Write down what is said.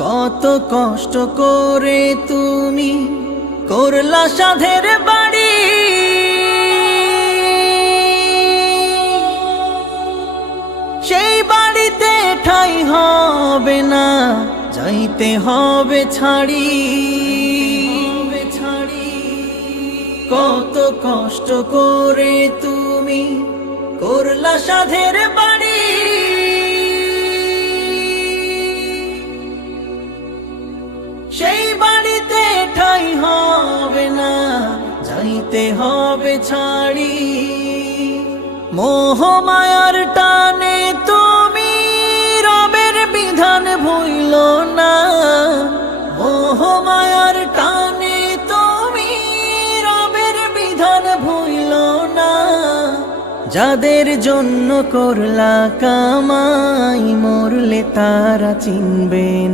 কত কষ্ট করে তুমি করলা সাধের বাড়ি, সেই বাড়িতে ঠাঁই হবে না, যাইতে হবে ছাড়ি। কত কষ্ট করে তুমি করলা সাধের বাড়ি, সেই বাড়িতে ঠাঁই হবে না, যাইতে হবে ছাড়ি। মোহ মায়ার টানে তুমি রবের বিধান ভুইল না, মোহ মায়ার টানে তুমি রবের বিধান ভুইল না। যাদের জন্য করলা কামাই, মরলে তারা চিনবে না।